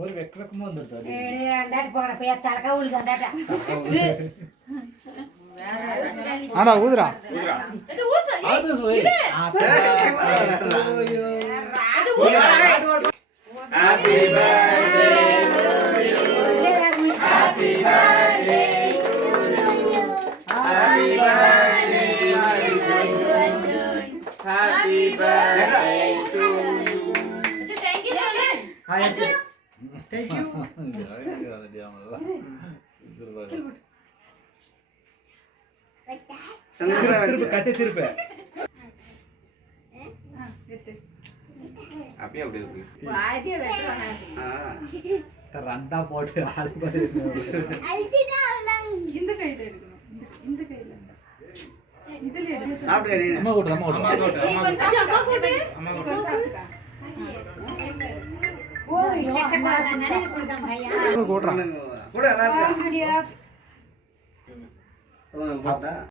ஒரு வெக்கமா வந்துட்டோம் அண்டாடி போற போய் தலக்க உளுக்கு அண்டாடா ஆனா ஊதுறா இது ஊசு அது சொல்லு Happy birthday to you. Happy birthday to you. Happy birthday to you. Happy birthday to you. Thank you. Thank you. திருப்பி கத்தை திருப்பி அப்படியே அப்படியே வாயிலே வெட்டறானே ரண்டா போட்டு இந்த கையில எடுக்கணும் இந்த கையில இதுல எடுங்க சாப்பிடுங்க நீ அம்மா கூட்டு நீ கொஞ்சம் அம்மா கூட்டு சாப்பிடுங்க ஓ செட்ட கோட நனே குடுதான் பையா கூட்றா கூட எல்லாம் அப்படியே போட்டா